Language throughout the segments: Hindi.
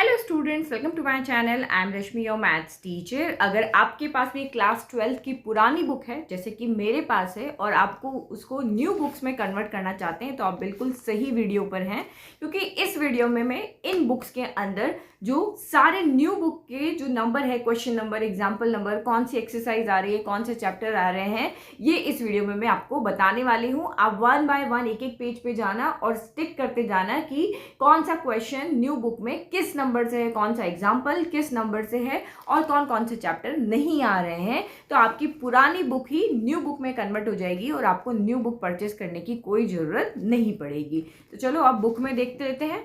Hello students, welcome to my channel. I am Rashmi, your maths teacher. अगर आपके पास भी क्लास 12 की पुरानी बुक है जैसे कि मेरे पास है और आपको उसको न्यू बुक्स में कन्वर्ट करना चाहते हैं तो आप बिल्कुल सही वीडियो पर हैं, क्योंकि इस वीडियो में मैं इन बुक्स के अंदर जो सारे न्यू बुक के जो नंबर है, क्वेश्चन नंबर, एग्जाम्पल नंबर, कौन सी एक्सरसाइज आ रही है, कौन से चैप्टर आ रहे हैं, ये इस वीडियो में मैं आपको बताने वाली हूँ। आप वन बाय वन एक एक पेज पे जाना और स्टिक करते जाना कि कौन सा क्वेश्चन न्यू बुक में किस नंबर से है, कौन सा एग्जाम्पल किस नंबर से है और कौन कौन से चैप्टर नहीं आ रहे हैं। तो आपकी पुरानी बुक ही न्यू बुक में कन्वर्ट हो जाएगी और आपको न्यू बुक परचेस करने की कोई जरूरत नहीं पड़ेगी। तो चलो अब बुक में देखते रहते हैं।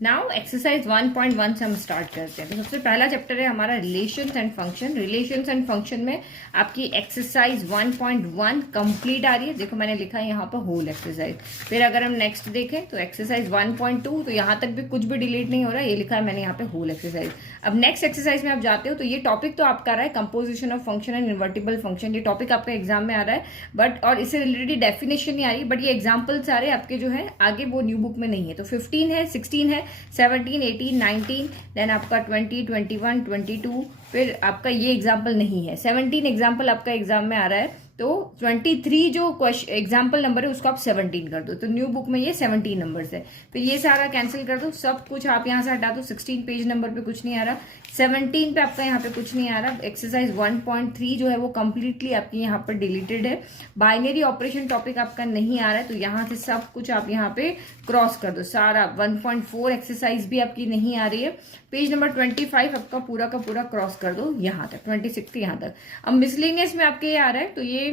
नाउ एक्सरसाइज 1.1 से हम स्टार्ट करते हैं। तो सबसे पहला चैप्टर है हमारा relations and function. Relations and function में आपकी एक्सरसाइज 1.1 कंप्लीट आ रही है। देखो मैंने लिखा है यहाँ पर होल एक्सरसाइज। फिर अगर हम नेक्स्ट देखें तो एक्सरसाइज 1.2, तो यहाँ तक भी कुछ भी डिलीट नहीं हो रहा है, ये लिखा है मैंने यहाँ पे होल एक्सरसाइज। अब नेक्स्ट एक्सरसाइज में आप जाते हो तो ये टॉपिक तो आपका आ रहा है composition of function and invertible function. ये टॉपिक आपका एग्जाम में आ रहा है बट, और इससे रिलेटेड डेफिनेशन नहीं आ रही, बट ये एग्जाम्पल्स आ रहे हैं आपके जो है आगे, वो न्यू बुक में नहीं है। तो 15 है, 16 है, 17, 18, 19, देन आपका 20, 21, 22, फिर आपका ये एग्जाम्पल नहीं है। 17 एग्जाम्पल आपका एग्जाम में आ रहा है, तो 23 जो एग्जाम्पल नंबर है उसको आप 17 कर दो, तो न्यू बुक में ये 17 नंबर है। फिर ये सारा कैंसिल कर दो, सब कुछ आप यहाँ से हटा दो। 16 पेज नंबर पे कुछ नहीं आ रहा, 17 पे आपका यहाँ पे कुछ नहीं आ रहा। एक्सरसाइज 1.3 जो है वो कंप्लीटली आपकी यहाँ पर डिलीटेड है। बाइनरी ऑपरेशन टॉपिक आपका नहीं आ रहा है, तो यहाँ से सब कुछ आप यहाँ पे क्रॉस कर दो। सारा 1.4 एक्सरसाइज भी आपकी नहीं आ रही है। पेज नंबर 25 आपका पूरा का पूरा क्रॉस कर दो यहाँ तक, 26 यहाँ तक। अब मिसलेनियस में आपके ये आ रहा है, तो ये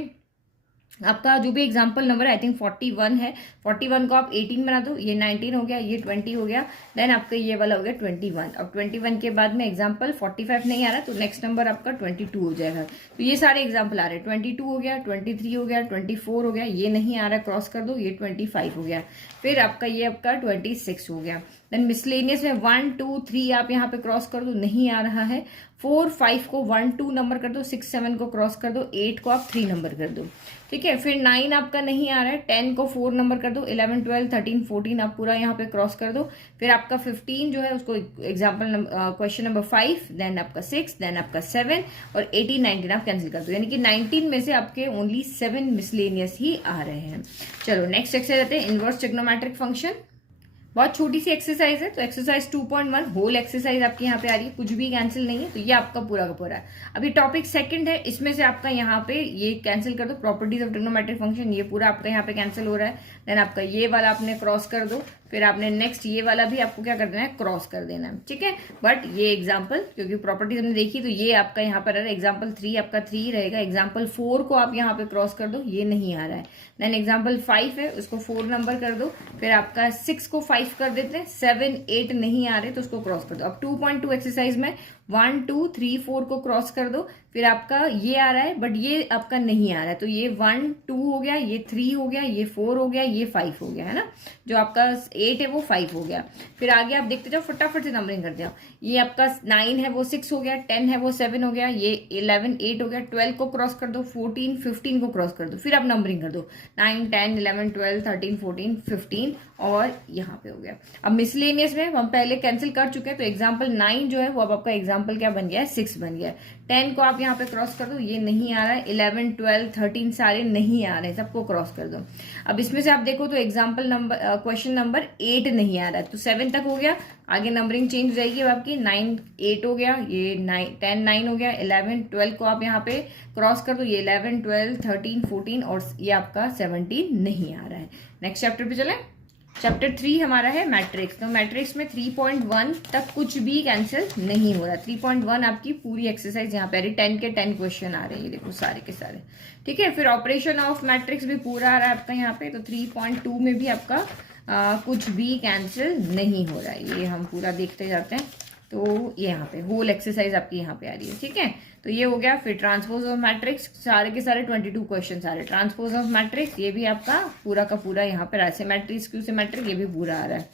आपका जो भी एग्जाम्पल नंबर है आई थिंक 41 है, 41 को आप 18 बना दो, ये 19 हो गया, ये 20 हो गया, देन आपका ये वाला हो गया 21। अब 21 के बाद में एग्जाम्पल 45 नहीं आ रहा, तो नेक्स्ट नंबर आपका 22 हो जाएगा। तो ये सारे एग्जाम्पल आ रहे हैं, 22 हो गया, 23 हो गया, 24 हो गया, ये नहीं आ रहा, क्रॉस कर दो, ये 25 हो गया, फिर आपका ये आपका 26 हो गया। देन मिसलेनियस में 1, 2, 3 आप यहाँ पे क्रॉस कर दो, नहीं आ रहा है। 4, 5 को 1, 2 नंबर कर दो, 6, 7 को क्रॉस कर दो, 8 को आप 3 नंबर कर दो, ठीक है। फिर 9 आपका नहीं आ रहा है, 10 को 4 नंबर कर दो, 11, 12, 13, 14 आप पूरा यहाँ पे क्रॉस कर दो। फिर आपका 15 जो है उसको एग्जाम्पल क्वेश्चन नंबर 5, देन आपका 6, देन आपका 7 और 18, 19 आप कैंसिल कर दो, यानी कि 19 में से आपके ओनली 7 मिसलेनियस ही आ रहे हैं। चलो नेक्स्ट एक्सरसाइज आते हैं, इनवर्स ट्रिग्नोमेट्रिक फंक्शन। बहुत छोटी सी एक्सरसाइज है, तो एक्सरसाइज 2.1 होल एक्सरसाइज आपकी यहाँ पे आ रही है, कुछ भी कैंसिल नहीं है, तो ये आपका पूरा का पूरा है। अभी टॉपिक सेकंड है, इसमें से आपका यहाँ पे ये कैंसिल कर दो, प्रॉपर्टीज ऑफ ट्रिग्नोमेट्रिक फंक्शन, ये पूरा आपका यहाँ पे कैंसिल हो रहा है। देन आपका ये वाला आपने क्रॉस कर दो, फिर आपने नेक्स्ट ये वाला भी आपको क्या कर देना है, क्रॉस कर देना है, ठीक है। बट ये एग्जाम्पल क्योंकि प्रॉपर्टीज हमने देखी, तो ये आपका यहाँ पर है, एग्जाम्पल 3 आपका 3 रहेगा। एग्जाम्पल 4 को आप यहाँ पे क्रॉस कर दो, ये नहीं आ रहा है। देन एग्जाम्पल 5 है, उसको 4 नंबर कर दो, फिर आपका 6 को 5 कर देते हैं, 7, 8 नहीं आ रहे तो उसको क्रॉस कर दो। अब 2.2 एक्सरसाइज में 1, 2, 3, 4 को क्रॉस कर दो, फिर आपका ये आ रहा है बट ये आपका नहीं आ रहा है, तो ये 1, 2 हो गया, ये 3 हो गया, ये 4 हो गया, ये 5 हो गया, है ना। जो आपका 8 है वो 5 हो गया। फिर आगे आप देखते जाओ, फटाफट से नंबरिंग करते जाओ। ये आपका 9 है वो 6 हो गया, 10 है वो 7 हो गया, ये 11, 8 हो गया, 12 को क्रॉस कर दो, 14, 15 को क्रॉस कर दो, फिर आप नंबरिंग कर दो, 9, 10, 11, 12, 13, 14, 15 और यहाँ पे हो गया। अब मिसलेनियस में हम पहले कैंसिल कर चुके हैं, तो एग्जाम्पल 9 जो है वो अब आपका एग्जाम्पल क्या बन गया है, 6 बन गया है। 10 को आप यहाँ पे क्रॉस कर दो, ये नहीं आ रहा है। 11, 12, 13 सारे नहीं आ रहे हैं, सबको क्रॉस कर दो। अब इसमें से आप देखो तो एग्जाम्पल नंबर क्वेश्चन नंबर 8 नहीं आ रहा है, तो 7 तक हो गया, आगे नंबरिंग चेंज हो जाएगी। अब आपकी 9, 8 हो गया, ये 10, 9 हो गया, 11, 12 को आप यहाँ पे क्रॉस कर दो, ये 11, 12, 13, 14 और ये आपका 17 नहीं आ रहा है। नेक्स्ट चैप्टर पे चले। चैप्टर 3 हमारा है मैट्रिक्स। तो मैट्रिक्स में 3.1 तक कुछ भी कैंसिल नहीं हो रहा। 3.1 आपकी पूरी एक्सरसाइज यहाँ पे आ रही, 10 के 10 क्वेश्चन आ रहे हैं, ये देखो सारे के सारे, ठीक है। फिर ऑपरेशन ऑफ मैट्रिक्स भी पूरा आ रहा है आपका यहाँ पे, तो 3.2 में भी आपका कुछ भी कैंसिल नहीं हो रहा है। ये हम पूरा देखते जाते हैं, तो ये यहाँ पे होल एक्सरसाइज आपकी यहाँ पे आ रही है, ठीक है। तो ये हो गया। फिर ट्रांसपोज ऑफ मैट्रिक्स, सारे के सारे 22 क्वेश्चन आ रहे हैं। ट्रांसपोज ऑफ मैट्रिक्स ये भी आपका पूरा का पूरा यहाँ पे सिमेट्री, स्क्यू सिमेट्रिक, ये भी पूरा आ रहा है।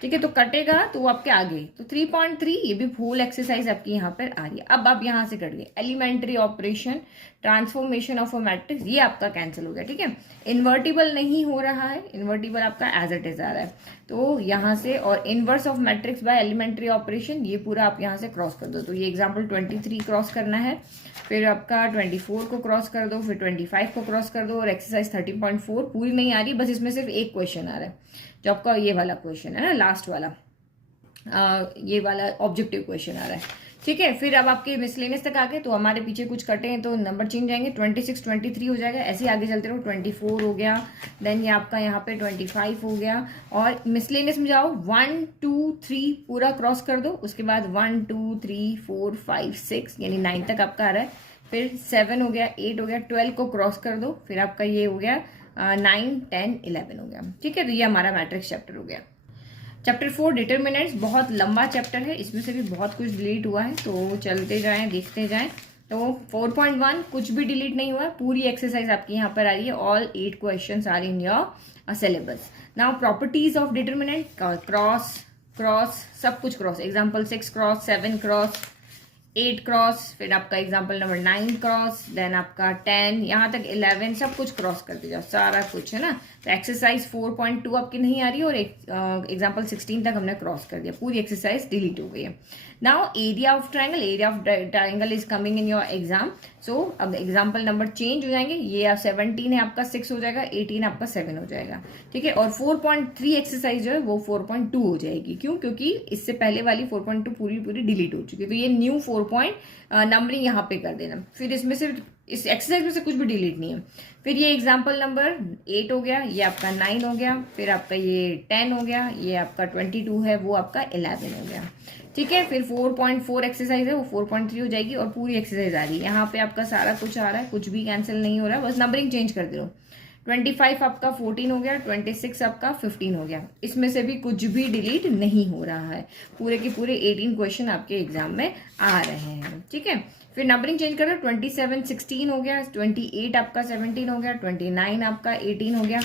ठीक है, तो कटेगा तो वो आपके आगे, तो 3.3 ये भी फुल एक्सरसाइज आपकी यहाँ पर आ रही है। अब आप यहाँ से कर लिए elementary operation, transformation of a matrix, ये आपका कैंसिल हो गया। ठीक है, इन्वर्टिबल नहीं हो रहा है, इन्वर्टिबल आपका एज इट इज आ रहा है, तो यहाँ से, और inverse of matrix by elementary operation, ये पूरा आप यहाँ से क्रॉस कर दो। तो ये एग्जाम्पल 23 क्रॉस करना है, फिर आपका 24 को क्रॉस कर दो, फिर 25 को क्रॉस कर दो, और एक्सरसाइज 13.4 पूरी नहीं आ रही, बस इसमें सिर्फ एक क्वेश्चन आ रहा है, जो आपका ये वाला क्वेश्चन है ना, लास्ट वाला, ये वाला ऑब्जेक्टिव क्वेश्चन आ रहा है। ठीक है, फिर अब आपके मिसलेनियस तक आ गए, तो हमारे पीछे कुछ कटे हैं तो नंबर चेंज जाएंगे, 26 23 हो जाएगा, ऐसे ही आगे चलते रहो, 24 हो गया, देन ये आपका यहाँ पे 25 हो गया, और मिसलेनियस में जाओ 1 2 3 पूरा क्रॉस कर दो, उसके बाद 1 2 3 4 5 6 यानी 9 तक आपका आ रहा है, फिर 7 हो गया, 8 हो गया, 12 को क्रॉस कर दो, फिर आपका ये हो गया 9 10 11 हो गया। ठीक है, तो ये हमारा मैट्रिक्स चैप्टर हो गया। चैप्टर 4 डिटर्मिनेंट्स, बहुत लंबा चैप्टर है, इसमें से भी बहुत कुछ डिलीट हुआ है, तो चलते जाएं देखते जाएं। तो 4.1 कुछ भी डिलीट नहीं हुआ, पूरी एक्सरसाइज आपकी यहाँ पर आ रही है, all 8 questions are in your syllabus. Now properties of determinant, cross cross सब कुछ cross, example 6 cross, 7 cross, 8 cross, फिर आपका एग्जाम्पल नंबर 9 क्रॉस, देन आपका 10 यहाँ तक 11 सब कुछ क्रॉस करते जाओ, सारा कुछ है ना। तो एक्सरसाइज 4.2 आपकी नहीं आ रही है, और एग्जाम्पल 16 तक हमने क्रॉस कर दिया, पूरी एक्सरसाइज डिलीट हो गई है। Now area of triangle, area of triangle is coming in your exam, so अब एग्जाम्पल नंबर चेंज हो जाएंगे, ये 17 है आपका 6 हो जाएगा, 18 आपका 7 हो जाएगा। ठीक है, और 4.3 एक्सरसाइज जो है वो 4.2 हो जाएगी, क्यों, क्योंकि इससे पहले वाली 4.2 पूरी पूरी डिलीट हो चुकी है, तो ये न्यू 4 पॉइंट नंबरिंग यहाँ पे कर देना। फिर इसमें सिर्फ इस एक्सरसाइज में से कुछ भी डिलीट नहीं है। फिर ये एग्जाम्पल नंबर 8 हो गया, ये आपका 9 हो गया, फिर आपका ये 10 हो गया, ये आपका 22 है, वो आपका 11 हो गया। ठीक है, फिर 4.4 एक्सरसाइज है, वो 4.3 हो जाएगी, और पूरी एक्सरसाइज आ रही है, यहाँ पे आपका सारा कुछ आ रहा है, कुछ भी कैंसिल नहीं हो रहा है, बस नंबरिंग चेंज कर दे रहो। 25 आपका 14 हो गया, 26 आपका 15 हो गया, इसमें से भी कुछ भी डिलीट नहीं हो रहा है, पूरे के पूरे 18 क्वेश्चन आपके एग्जाम में आ रहे हैं। ठीक है, फिर नंबरिंग चेंज कर रहे हो, 27 16 हो गया, 28 आपका 17 हो गया, 29 आपका 18 हो गया।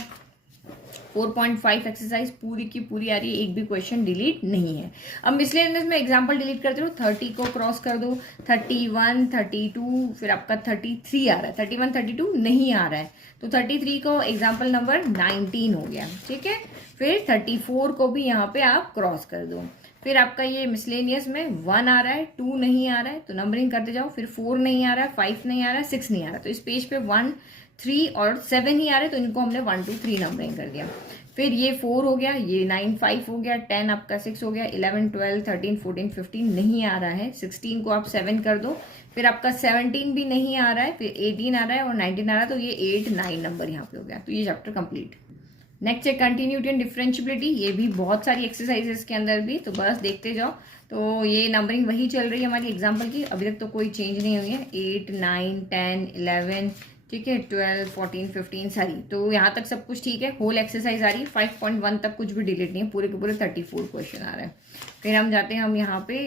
4.5 एक्सरसाइज पूरी की पूरी आ रही है, एक भी क्वेश्चन डिलीट नहीं है। अब मिसलेनियस में एग्जांपल डिलीट करते रहो, 30 को क्रॉस कर दो, 31 32 फिर आपका 33 आ रहा है, 31 32 नहीं आ रहा है, तो 33 को एग्जांपल नंबर 19 हो गया। ठीक है, फिर 34 को भी यहाँ पे आप क्रॉस कर दो, फिर आपका ये मिसलेनियस में 1 आ रहा है, 2 नहीं आ रहा है, तो नंबरिंग करते जाओ, फिर 4 नहीं आ रहा है, 5 नहीं आ रहा है, 6 नहीं आ रहा है, तो इस पेज पे 1 3 और 7 ही आ रहे हैं, तो इनको हमने 1 2 3 नंबरिंग कर दिया। फिर ये 4 हो गया, ये 9 5 हो गया, 10 आपका 6 हो गया, 11 12 13 14 15 नहीं आ रहा है, 16 को आप 7 कर दो, फिर आपका 17 भी नहीं आ रहा है, फिर 18 आ रहा है और 19 आ रहा है, तो ये 8 9 नंबर यहाँ पे हो गया। तो ये चैप्टर कंप्लीट। नेक्स्ट है कंटिन्यूटी एंड डिफरेंशिएबिलिटी, ये भी बहुत सारी एक्सरसाइजेस के अंदर भी, तो बस देखते जाओ। तो ये नंबरिंग वही चल रही है हमारी एग्जाम्पल की, अभी तक तो कोई चेंज नहीं हुई है, 8 9 10 11 ठीक है, 12 14 15 सारी, तो यहाँ तक सब कुछ ठीक है, होल एक्सरसाइज आ रही है। 5.1 तक कुछ भी डिलीट नहीं है, पूरे के पूरे 34 क्वेश्चन आ रहे हैं। फिर हम जाते हैं, हम यहाँ पे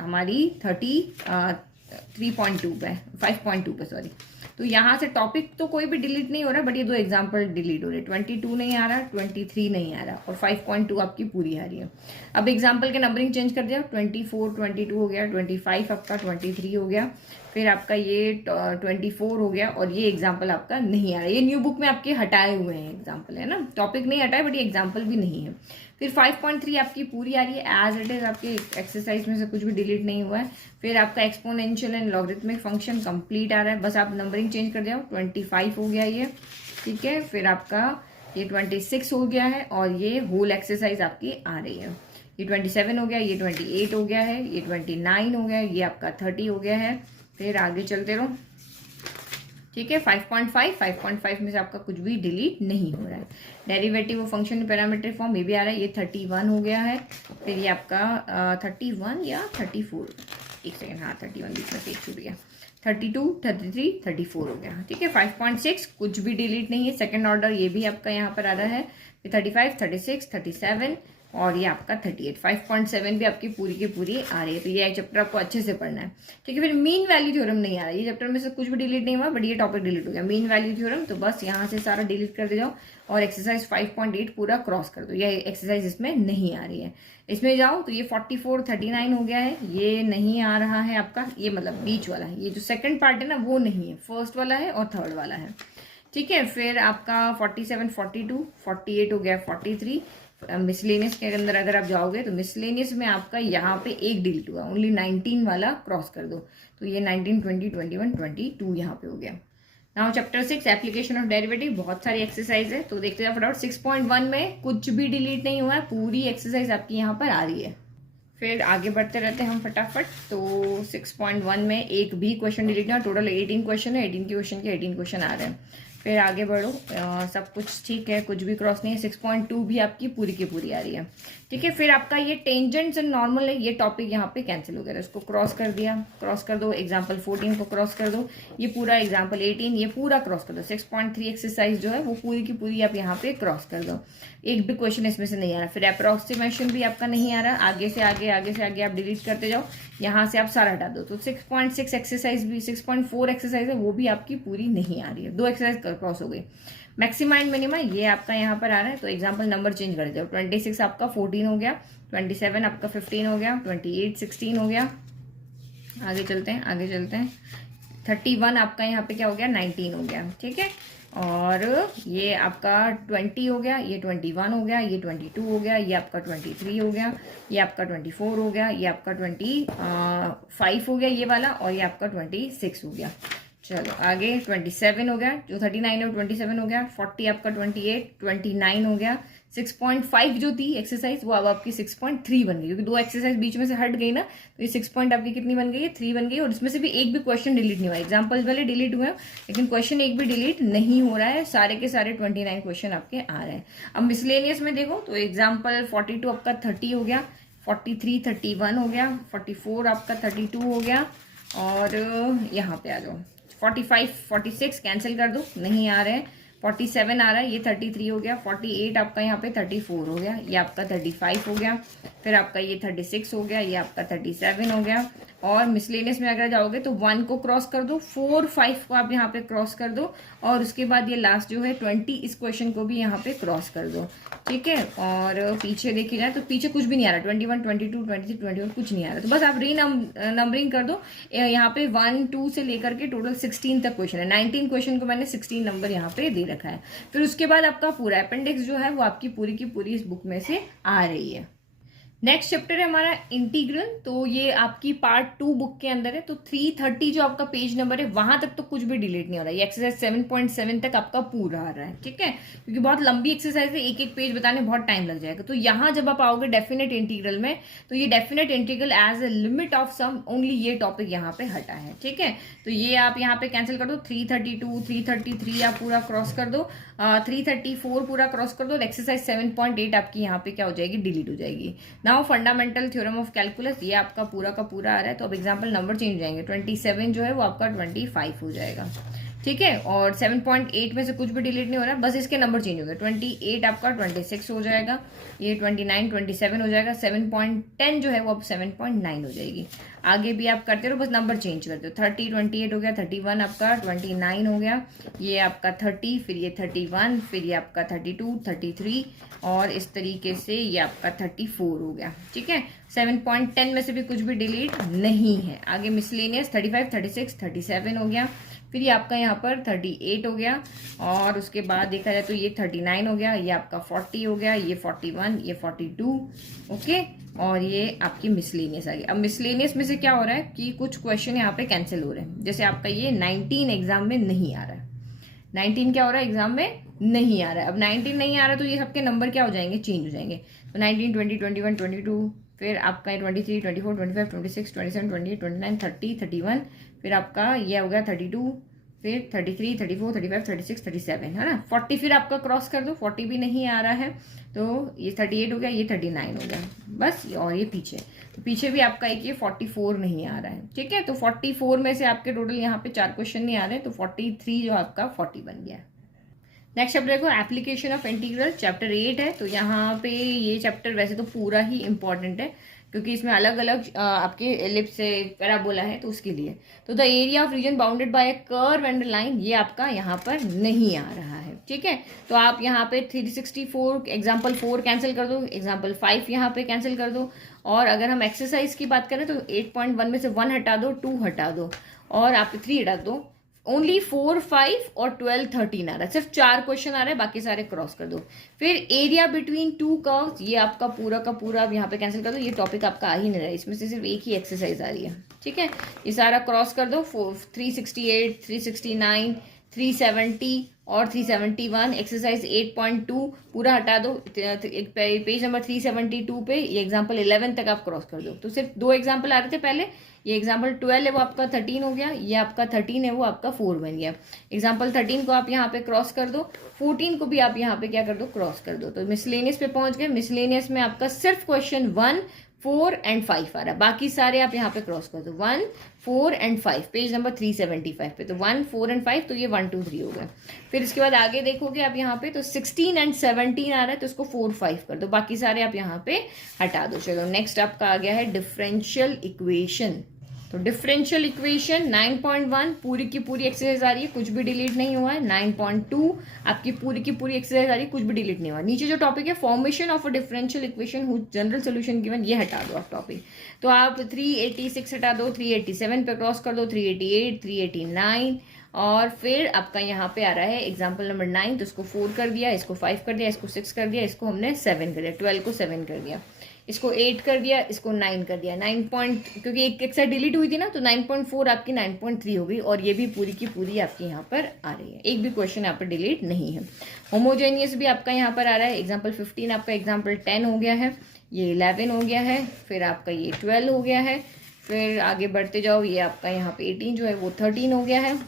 हमारी 3.2 पे 5.2 पे सॉरी, तो यहाँ से टॉपिक तो कोई भी डिलीट नहीं हो रहा, बट ये 2 एग्जाम्पल डिलीट हो रहे हैं, 22 नहीं आ रहा, 23 नहीं आ रहा, और 5.2 आपकी पूरी आ रही है। अब एग्जाम्पल के नंबरिंग चेंज कर दिया, 24 22 हो गया, 25 आपका 23 हो गया, फिर आपका ये 24 हो गया, और ये एग्जाम्पल आपका नहीं आ रहा, ये न्यू बुक में आपके हटाए हुए हैं एग्जाम्पल है ना, टॉपिक नहीं हटाए बट ये एग्जाम्पल भी नहीं है। फिर 5.3 आपकी पूरी आ रही है एज इट इज, आपके एक्सरसाइज में से कुछ भी डिलीट नहीं हुआ है। फिर आपका exponential and logarithmic function complete आ रहा है, बस आप नंबरिंग चेंज कर दिया, 25 हो गया ये, ठीक है, फिर आपका ये 26 हो गया है, और ये होल एक्सरसाइज आपकी आ रही है, ये 27 हो गया, ये 28 हो गया है, ये 29 हो गया है, ये आपका 30 हो गया है। फिर आगे चलते रहो, ठीक है, 5.5 में से आपका कुछ भी डिलीट नहीं हो रहा है। Derivative of function parametric form ये भी आ रहा है, ये 31 हो गया है, फिर ये आपका 31 या 34, एक सेकेंड, हाँ 31 बीच में पेज छूट गया, 32 33 34 हो गया। ठीक है, 5.6 कुछ भी डिलीट नहीं है, सेकेंड ऑर्डर ये भी आपका यहाँ पर आ रहा है, फिर 35 36 37 और ये आपका 38, 5.7 भी आपकी पूरी की पूरी आ रही है। तो ये चैप्टर आपको अच्छे से पढ़ना है, ठीक है। फिर मीन वैल्यू थ्योरम नहीं आ रहा है, ये चैप्टर में से कुछ भी डिलीट नहीं हुआ, बट ये टॉपिक डिलीट हो गया, मीन वैल्यू थ्योरम। तो बस यहाँ से सारा डिलीट कर दे जाओ और एक्सरसाइज 5.8 पूरा क्रॉस कर दो, ये एक्सरसाइज इसमें नहीं आ रही है। इसमें जाओ तो ये 44, 39 हो गया है, ये नहीं आ रहा है आपका, ये मतलब बीच वाला है, ये जो सेकंड पार्ट है ना वो नहीं है, फर्स्ट वाला है और थर्ड वाला है, ठीक है। फिर आपका 47, 42, 48 हो गया, 43। मिसलेनियस के अंदर अगर आप जाओगे तो मिसलेनियस में आपका यहाँ पे एक डिलीट हुआ, ओनली 19 वाला क्रॉस कर दो, तो ये 19, 20, 21, 22 यहाँ पे हो गया। Now chapter 6 application of derivative, बहुत सारी एक्सरसाइज है, तो देखते जाओ फटाफट। 6.1 में कुछ भी डिलीट नहीं हुआ है, पूरी एक्सरसाइज आपकी यहाँ पर आ रही है। फिर आगे बढ़ते रहते हैं हम फटाफट। तो 6.1 में एक भी क्वेश्चन डिलीट नहीं, टोटल 18 क्वेश्चन है, 18 क्वेश्चन के 18 क्वेश्चन आ रहे हैं। फिर आगे बढ़ो, सब कुछ ठीक है, कुछ भी क्रॉस नहीं है। 6.2 भी आपकी पूरी की पूरी आ रही है, ठीक है। फिर आपका ये टेंजेंट्स एंड नॉर्मल है, ये टॉपिक यहाँ पे कैंसिल हो गया, इसको क्रॉस कर दिया, क्रॉस कर दो। एग्जाम्पल 14 को क्रॉस कर दो, ये पूरा एग्जाम्पल 18 ये पूरा क्रॉस कर दो। 6.3 एक्सरसाइज जो है वो पूरी की पूरी आप यहाँ पे क्रॉस कर दो, एक भी क्वेश्चन इसमें से नहीं आ रहा। फिर अप्रोक्सीमेशन भी आपका नहीं आ रहा, आगे से आगे आगे से आगे आप डिलीट करते जाओ, यहाँ से आप सारा हटा दो। तो 6.6 एक्सरसाइज भी, 6.4 एक्सरसाइज है वो भी आपकी पूरी नहीं आ रही है, 2 एक्सरसाइज क्रॉस हो गई। मैक्सिमा एंड मिनिमा ये आपका यहाँ पर आ रहा है, तो एग्जाम्पल नंबर चेंज कर दो। 26 आपका 14 हो गया, 27 आपका 15 हो गया, 28 16 हो गया। आगे चलते हैं, आगे चलते हैं। 31 आपका यहाँ पे क्या हो गया, 19 हो गया, ठीक है। और ये आपका 20 हो गया, ये 21 हो गया, ये 22 हो गया, ये आपका 23 हो गया, ये आपका 24 हो गया, ये आपका 25 हो गया ये वाला, और ये आपका 26 हो गया। चलो आगे 27 हो गया, जो 39 है वो 27 हो गया, 40 आपका 28, 29 हो गया। 6.5 जो थी एक्सरसाइज वो अब आपकी 6.3 बन गई, क्योंकि 2 एक्सरसाइज बीच में से हट गई ना, तो ये 6 पॉइंट आपकी कितनी बन गई है, 3 बन गई। और इसमें से भी एक भी क्वेश्चन डिलीट नहीं हुआ, एग्जाम्पल वाले डिलीट हुए हैं लेकिन क्वेश्चन एक भी डिलीट नहीं हो रहा है, सारे के सारे 29 क्वेश्चन आपके आ रहे हैं। अब मिसलेनियस में देखो तो एग्जाम्पल 42 आपका 30 हो गया, 43 31 हो गया, 44 आपका 32 हो गया, और यहाँ पे आ जाओ 45 46 कैंसिल कर दो, नहीं आ रहे हैं। 47 आ रहा है, ये 33 हो गया, 48 आपका यहाँ पे 34 हो गया, ये आपका 35 हो गया, फिर आपका ये 36 हो गया, ये आपका 37 हो गया। और मिसलेनियस में अगर जाओगे तो 1 को क्रॉस कर दो, 4 5 को आप यहाँ पे क्रॉस कर दो, और उसके बाद ये लास्ट जो है 20 इस क्वेश्चन को भी यहाँ पे क्रॉस कर दो, ठीक है। और पीछे देखी जाए तो पीछे कुछ भी नहीं आ रहा, 21 22 23 21 कुछ नहीं आ रहा, तो बस आप नंबरिंग कर दो। यहाँ पे 1 2 से लेकर के टोटल 16 तक क्वेश्चन है, 19 क्वेश्चन को मैंने 16 नंबर यहाँ पे दे रखा है। फिर उसके बाद आपका पूरा अपेंडिक्स जो है वो आपकी पूरी की पूरी इस बुक में से आ रही है। नेक्स्ट चैप्टर है हमारा इंटीग्रल, तो ये आपकी पार्ट 2 बुक के अंदर है। तो 330 जो आपका पेज नंबर है वहां तक तो कुछ भी डिलीट नहीं हो रहा है, ये एक्सरसाइज 7.7 तक आपका पूरा आ रहा है, ठीक है, क्योंकि बहुत लंबी एक्सरसाइज है, एक एक पेज बताने बहुत टाइम लग जाएगा। तो यहाँ जब आप आओगे डेफिनेट इंटीग्रल में, तो ये definite integral as a limit of sum only ये टॉपिक यहाँ पे हटा है, ठीक है। तो ये आप यहाँ पे कैंसिल कर दो, 332 333 आप पूरा क्रॉस कर दो, 334 पूरा क्रॉस कर दो, एक्सरसाइज 7.8 आपकी यहाँ पे क्या हो जाएगी, डिलीट हो जाएगी। Now fundamental theorem of calculus ये आपका पूरा का पूरा आ रहा है। तो अब एग्जांपल नंबर चेंज हो जाएंगे, 27 जो है वो आपका 25 हो जाएगा, ठीक है। और 7.8 में से कुछ भी डिलीट नहीं हो रहा है, बस इसके नंबर चेंज हो गए। 28 आपका 26 हो जाएगा, ये 29 27 हो जाएगा, 7.10 जो है वो अब 7.9 हो जाएगी। आगे भी आप करते रहो, बस नंबर चेंज करते हो। 30 28 हो गया, 31 आपका 29 हो गया, ये आपका 30, फिर ये 31, फिर ये आपका 32 33, और इस तरीके से ये आपका 34 हो गया, ठीक है। 7.10 में से भी कुछ भी डिलीट नहीं है। आगे मिसलेनियस 35 36 37 हो गया, फिर ये आपका यहाँ पर 38 हो गया, और उसके बाद देखा जाए तो ये 39 हो गया, ये आपका 40 हो गया, ये 41, ये 42, ओके। और ये आपकी मिसलेनियस आ गई। अब मिसलेनियस में से क्या हो रहा है कि कुछ क्वेश्चन यहाँ पे कैंसिल हो रहे हैं, जैसे आपका ये 19 एग्जाम में नहीं आ रहा है, 19 क्या हो रहा है एग्जाम में नहीं आ रहा है। अब 19 नहीं आ रहा है तो ये सबके नंबर क्या हो जाएंगे, चेंज हो जाएंगे। तो 19 20 21 22, फिर आपका 23 24 25 26 27 28 29 30 31, फिर आपका ये हो गया 32, फिर 33 34 35 36 37 है ना। 40 फिर आपका क्रॉस कर दो, 40 भी नहीं आ रहा है, तो ये 38 हो गया, ये 39 हो गया बस। और ये पीछे, तो पीछे भी आपका एक ये 44 नहीं आ रहा है, ठीक है। तो 44 में से आपके टोटल यहाँ पे 4 क्वेश्चन नहीं आ रहे, तो 43 जो आपका 40 बन गया है। नेक्स्ट चैप्टर देखो एप्लीकेशन ऑफ इंटीग्रल, चैप्टर 8 है। तो यहाँ पे ये चैप्टर वैसे तो पूरा ही इंपॉर्टेंट है क्योंकि इसमें अलग अलग आपके एलिप्स है, पैराबोला है, तो उसके लिए। तो the area of reason bounded by a curve and line, ये आपका यहाँ पर नहीं आ रहा है, ठीक है। तो आप यहाँ पे 364 एग्जाम्पल 4 कैंसिल कर दो, एग्जाम्पल 5 यहाँ पे कैंसिल कर दो। और अगर हम एक्सरसाइज की बात करें तो 8.1 में से 1 हटा दो, 2 हटा दो और आप 3 हटा दो। ओनली 4, 5 और 12, 13 आ रहा है, सिर्फ 4 क्वेश्चन आ रहे हैं, बाकी सारे क्रॉस कर दो। फिर एरिया बिटवीन टू कर्व्स, ये आपका पूरा का पूरा यहाँ पे कैंसिल कर दो, ये टॉपिक आपका आ ही नहीं रहा है, इसमें से सिर्फ एक ही एक्सरसाइज आ रही है, ठीक है। ये सारा क्रॉस कर दो। 368, 369, 370 और 371, एक्सरसाइज 8.2 पूरा हटा दो। पेज नंबर 372 पे ये एग्जाम्पल 11 तक आप क्रॉस कर दो। तो सिर्फ 2 एग्जाम्पल आ रहे थे पहले, ये एग्जाम्पल 12 है वो आपका 13 हो गया, ये आपका 13 है वो आपका 4 बन गया। एग्जाम्पल 13 को आप यहाँ पे क्रॉस कर दो, 14 को भी आप यहाँ पे क्या कर दो, क्रॉस कर दो। तो मिसलेनियस पे पहुंच गए। मिसलेनियस में आपका सिर्फ क्वेश्चन 1, 4 एंड 5 आ रहा है, बाकी सारे आप यहाँ पे क्रॉस कर दो। 1, 4 एंड 5 पेज नंबर 375 पे। तो 1, 4 एंड 5, तो ये 1, 2, 3 हो गया। फिर इसके बाद आगे देखोगे आप यहाँ पे तो 16 एंड 17 आ रहा है, तो इसको 4, 5 कर दो, बाकी सारे आप यहाँ पे हटा दो। चलो नेक्स्ट आपका आ गया है डिफरेंशियल इक्वेशन। तो डिफरेंशियल इक्वेशन 9.1 पूरी की पूरी एक्सरसाइज आ रही है, कुछ भी डिलीट नहीं हुआ है। 9.2 आपकी पूरी की पूरी एक्सरसाइज आ रही है, कुछ भी डिलीट नहीं हुआ। नीचे जो टॉपिक है formation of a differential equation whose general solution given, ये हटा दो आप टॉपिक। तो आप 386 हटा दो, 387 पे क्रॉस कर दो, 388, 389 और फिर आपका यहाँ पे आ रहा है एग्जाम्पल नंबर 9, तो इसको 4 कर दिया, इसको 5 कर दिया, इसको 6 कर दिया, इसको हमने 7 कर दिया, 12 को 7 कर दिया, इसको 8 कर दिया, इसको 9 कर दिया। 9 क्योंकि एक साइड डिलीट हुई थी ना, तो 9.4 आपकी 9.3 हो गई और ये भी पूरी की पूरी आपकी यहाँ पर आ रही है, एक भी क्वेश्चन यहाँ पर डिलीट नहीं है। होमोजेनियस भी आपका यहाँ पर आ रहा है, एग्जाम्पल 15 आपका एग्जाम्पल 10 हो गया है, ये 11 हो गया है, फिर आपका ये 12 हो गया है, फिर आगे बढ़ते जाओ, ये आपका यहाँ पे 18 जो है वो 13 हो गया है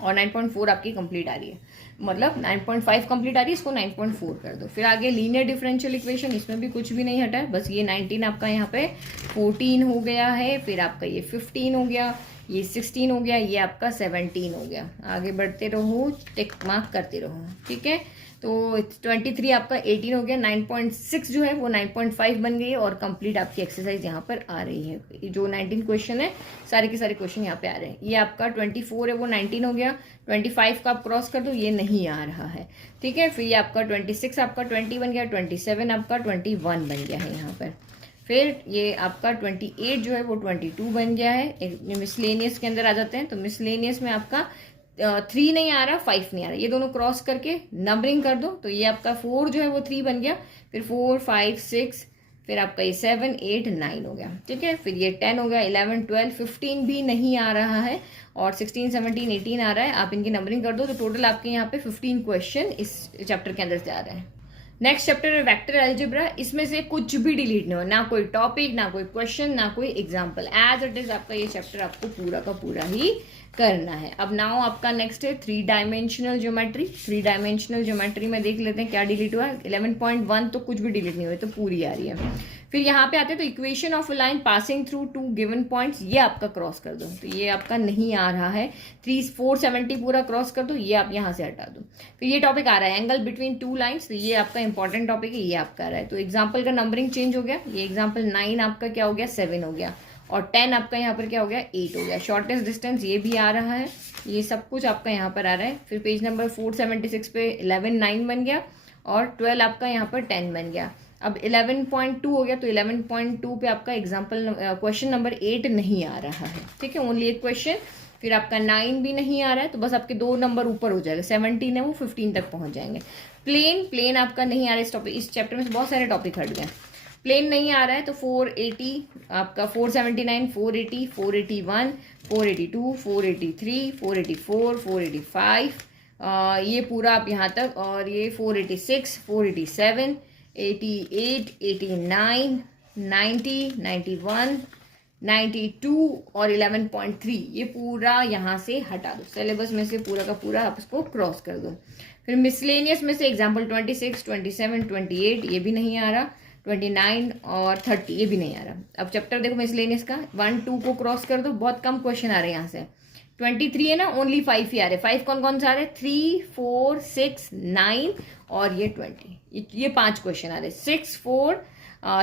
और 9.4 आपकी कंप्लीट आ रही है, मतलब 9.5 कंप्लीट आ रही है, इसको 9.4 कर दो। फिर आगे लीनियर डिफरेंशियल इक्वेशन, इसमें भी कुछ भी नहीं हटा है, बस ये 19 आपका यहाँ पे 14 हो गया है, फिर आपका ये 15 हो गया, ये 16 हो गया, ये आपका 17 हो गया। आगे बढ़ते रहो, टिक मार्क करते रहो, ठीक है। तो 23 आपका 18 हो गया, 9.6 जो है वो 9.5 बन गई है और कंप्लीट आपकी एक्सरसाइज यहाँ पर आ रही है। जो 19 क्वेश्चन है सारे के सारे क्वेश्चन यहाँ पे आ रहे हैं। ये आपका 24 है वो 19 हो गया, 25 का आप क्रॉस कर दो, ये नहीं आ रहा है, ठीक है। फिर ये आपका 26 आपका 20 बन गया, 27 आपका 21 बन गया है यहाँ पर। फिर ये आपका 28 जो है वो 22 बन गया है। मिसलेनियस के अंदर आ जाते हैं, तो मिसलेनियस में आपका 3 नहीं आ रहा, 5 नहीं आ रहा, ये दोनों क्रॉस करके नंबरिंग कर दो, तो ये आपका 4 जो है वो 3 बन गया, फिर 4, 5, 6, फिर आपका ये 7, 8, 9 हो गया, ठीक है। फिर ये 10 हो गया, 11, 12, 15 भी नहीं आ रहा है और 16, 17, 18 आ रहा है। आप इनकी नंबरिंग कर दो तो टोटल आपके यहाँ पे 15 क्वेश्चन इस चैप्टर के अंदर से आ रहे हैं। नेक्स्ट चैप्टर है वेक्टर अलजेब्रा, इसमें से कुछ भी डिलीट नहीं हो, ना कोई टॉपिक, ना कोई क्वेश्चन, ना कोई एग्जाम्पल, एज इट इज आपका ये चैप्टर आपको पूरा का पूरा ही करना है। अब नाउ आपका नेक्स्ट है 3 डायमेंशनल ज्योमेट्री। 3 डायमेंशनल ज्योमेट्री में देख लेते हैं क्या डिलीट हुआ है। 11.1 तो कुछ भी डिलीट नहीं हुआ, तो पूरी आ रही है। फिर यहाँ पे आते हैं तो equation of a line passing through 2 given points, ये आपका क्रॉस कर दो, तो ये आपका नहीं आ रहा है। 470 पूरा क्रॉस कर दो, ये आप यहाँ से हटा दो। फिर ये टॉपिक आ रहा है एंगल बिटवीन 2 लाइन्स, तो ये आपका इंपॉर्टेंट टॉपिक है, ये आपका आ रहा है। तो एग्जाम्पल का नंबरिंग चेंज हो गया, ये एग्जाम्पल 9 आपका क्या हो गया, 7 हो गया और 10 आपका यहाँ पर क्या हो गया, 8 हो गया। शॉर्टेस्ट डिस्टेंस ये भी आ रहा है, ये सब कुछ आपका यहाँ पर आ रहा है। फिर पेज नंबर 476 पे 11, 9 बन गया और 12 आपका यहाँ पर 10 बन गया। अब 11.2 हो गया, तो 11.2 पे आपका एग्जाम्पल क्वेश्चन नंबर 8 नहीं आ रहा है, ठीक है, ओनली एक क्वेश्चन। फिर आपका 9 भी नहीं आ रहा है, तो बस आपके 2 नंबर ऊपर हो जाएगा, 17 है वो 15 तक पहुंच जाएंगे। प्लेन आपका नहीं आ रहा है, इस टॉपिक, इस चैप्टर में से बहुत सारे टॉपिक हट गए। प्लेन नहीं आ रहा है तो 480 आपका 479, 480, 481, 482, 483, 484, 485, ये पूरा आप यहाँ तक, और ये 486, 487, 88, 89, 90, 91, 92 और 11.3, ये पूरा यहाँ से हटा दो, सिलेबस में से पूरा का पूरा आप इसको क्रॉस कर दो। फिर मिसलेनियस में से एग्जाम्पल 26, 27, 28 ये भी नहीं आ रहा, 29 और 30 ये भी नहीं आ रहा। अब चैप्टर देखो मिसलेनियस का 1, 2 को क्रॉस कर दो, बहुत कम क्वेश्चन आ रहे हैं यहाँ से। 23 है ना, ओनली 5 ही आ रहे। 5 कौन कौन से आ रहे? 3, 4, 6, 9 और ये 20। ये 5 क्वेश्चन आ रहे। 6, 4,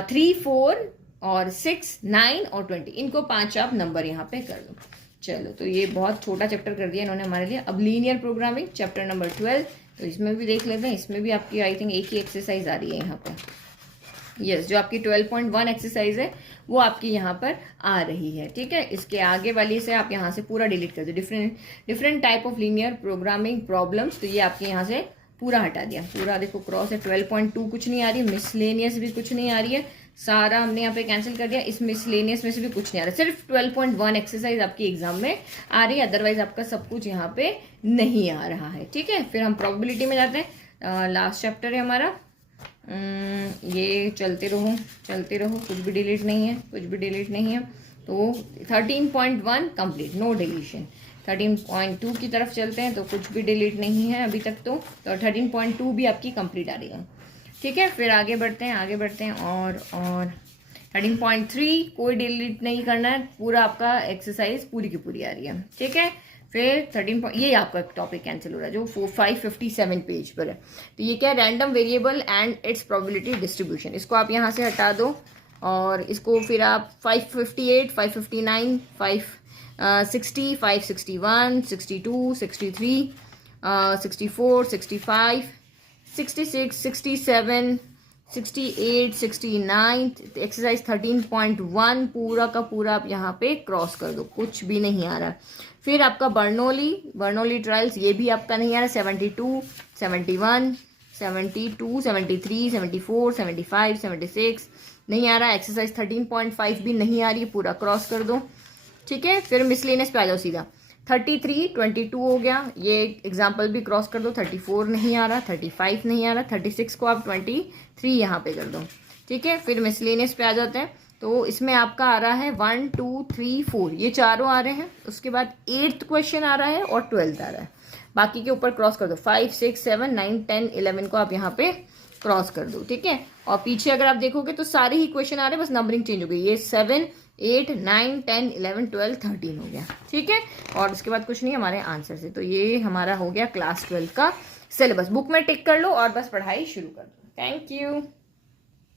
3, 4 और 6, 9 और 20। इनको 5 आप नंबर यहाँ पे कर दो। चलो, तो ये बहुत छोटा चैप्टर कर दिया इन्होंने हमारे लिए। अब लीनियर प्रोग्रामिंग चैप्टर नंबर 12, तो इसमें भी देख लेते हैं। इसमें भी आपकी आई थिंक एक ही एक्सरसाइज आ रही है यहाँ पर। यस, जो आपकी 12.1 एक्सरसाइज है वो आपकी यहाँ पर आ रही है। ठीक है, इसके आगे वाली से आप यहाँ से पूरा डिलीट कर दो। Different type of linear programming problems, तो ये आपके यहाँ से पूरा हटा दिया। पूरा देखो क्रॉस है। 12.2 कुछ नहीं आ रही, मिसलेनियस भी कुछ नहीं आ रही है, सारा हमने यहाँ पे कैंसिल कर दिया। इस मिसलेनियस में से भी कुछ नहीं आ रहा, सिर्फ 12.1 एक्सरसाइज आपकी एग्जाम में आ रही है, अदरवाइज आपका सब कुछ यहाँ पे नहीं आ रहा है। ठीक है, फिर हम प्रोबेबिलिटी में जाते हैं। लास्ट चैप्टर है हमारा। ये चलते रहो, कुछ भी डिलीट नहीं है। तो 13.1 कंप्लीट, नो डिलीशन। 13.2 की तरफ चलते हैं, तो कुछ भी डिलीट नहीं है अभी तक। तो 13.2 भी आपकी कंप्लीट आ रही है। ठीक है, फिर आगे बढ़ते हैं और 13.3 कोई डिलीट नहीं करना है, पूरा आपका एक्सरसाइज पूरी की पूरी आ रही है। ठीक है, फिर 13 ये आपका टॉपिक कैंसिल हो रहा है जो 557 पेज पर है। तो ये क्या है? Random variable and it's probability distribution. इसको आप यहाँ से हटा दो और इसको फिर आप 558, 559, 560, 561, 62, 63, 64, 65, 66, 67, 68, 69, एक्सरसाइज 13.1 पूरा का पूरा आप यहाँ पे क्रॉस कर दो, कुछ भी नहीं आ रहा। फिर आपका बर्नौली ट्रायल्स, ये भी आपका नहीं आ रहा। 72, 71, 72, 73, 74, 75, 76 नहीं आ रहा। एक्सरसाइज 13.5 भी नहीं आ रही, पूरा क्रॉस कर दो। ठीक है, फिर मिसलेनियस पे आ जाओ सीधा। 33, 22 हो गया, ये एग्जाम्पल भी क्रॉस कर दो। 34 नहीं आ रहा, 35 नहीं आ रहा, 36 को आप 23 यहाँ पे कर दो। ठीक है, फिर मिसलेनियस पे आ जाते हैं। तो इसमें आपका आ रहा है 1, 2, 3, 4, ये चारों आ रहे हैं। उसके बाद 8th क्वेश्चन आ रहा है और 12th आ रहा है। बाकी के ऊपर क्रॉस कर दो। 5, 6, 7, 9, 10, 11 को आप यहाँ पे क्रॉस कर दो। ठीक है, और पीछे अगर आप देखोगे तो सारे ही क्वेश्चन आ रहे हैं, बस नंबरिंग चेंज हो गई। ये 7, 8, 9, 10, 11, 12, 13 हो गया। ठीक है, और उसके बाद कुछ नहीं हमारे आंसर से। तो ये हमारा हो गया क्लास 12 का सिलेबस। बुक में टिक कर लो और बस पढ़ाई शुरू कर दो। Thank you.